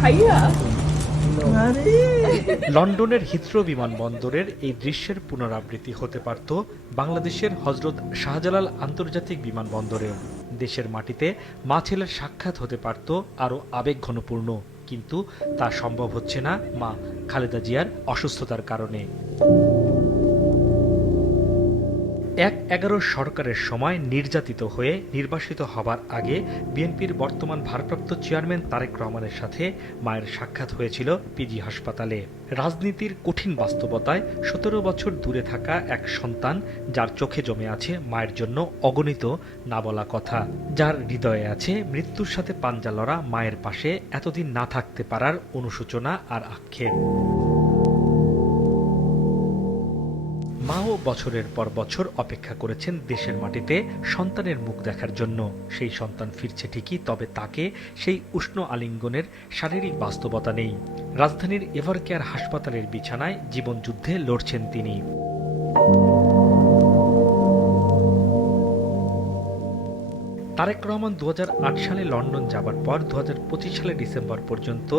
ভাইয়া লন্ডনের হিথ্রো বিমানবন্দরের এই দৃশ্যের পুনরাবৃত্তি হতে পারত বাংলাদেশের হজরত শাহজালাল আন্তর্জাতিক বিমানবন্দরেও। দেশের মাটিতে মা ছেলের সাক্ষাৎ হতে পারত আরও আবেগঘনপূর্ণ, কিন্তু তা সম্ভব হচ্ছে না মা খালেদা জিয়ার অসুস্থতার কারণে। ১/১১ সরকারের সময় নির্যাতিত হয়ে নির্বাসিত হবার আগে বিএনপির বর্তমান ভারপ্রাপ্ত চেয়ারম্যান তারেক রহমানের সাথে মায়ের সাক্ষাৎ হয়েছিল পিজি হাসপাতালে। রাজনীতির কঠিন বাস্তবতায় ১৭ বছর দূরে থাকা এক সন্তান, যার চোখে জমে আছে মায়ের জন্য অগণিত না বলা কথা, যার হৃদয়ে আছে মৃত্যুর সাথে পাঞ্জা লড়া মায়ের পাশে এতদিন না থাকতে পারার অনুশোচনা আর আক্ষেপ। মাও বছরের পর বছর অপেক্ষা করেছেন দেশের মাটিতে সন্তানের মুখ দেখার জন্য। সেই সন্তান ফিরছে ঠিকই, তবে তাকে সেই উষ্ণ আলিঙ্গনের শারীরিক বাস্তবতা নেই। রাজধানীর এভারকেয়ার হাসপাতালের বিছানায় জীবনযুদ্ধে লড়ছেন তিনি। তারেক রহমান ২০০৮ সালে লন্ডন যাবার পর ২০২৫ সালের ডিসেম্বর পর্যন্ত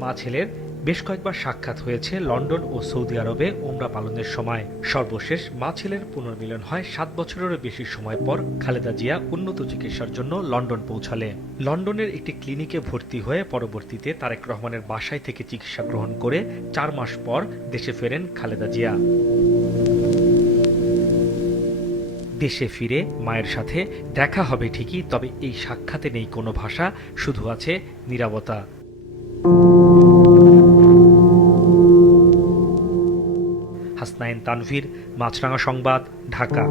মা ছেলের বেশ কয়েকবার সাক্ষাৎ হয়েছে লন্ডন ও সৌদি আরবে ওমরা পালনের সময়। সর্বশেষ মা ছেলের পুনর্মিলন হয় ৭ বছরেরও বেশি সময় পর খালেদা জিয়া উন্নত চিকিৎসার জন্য লন্ডন পৌঁছালে। লন্ডনের একটি ক্লিনিকে ভর্তি হয়ে পরবর্তীতে তারেক রহমানের বাসায় থেকে চিকিৎসা গ্রহণ করে ৪ মাস পর দেশে ফেরেন খালেদা জিয়া। দেশে ফিরে মায়ের সাথে দেখা হবে ঠিকই, তবে এই সাক্ষাতে নেই কোনো ভাষা, শুধু আছে নীরবতা। হাসনাইন তানভীর, মাছরাঙা সংবাদ, ঢাকা।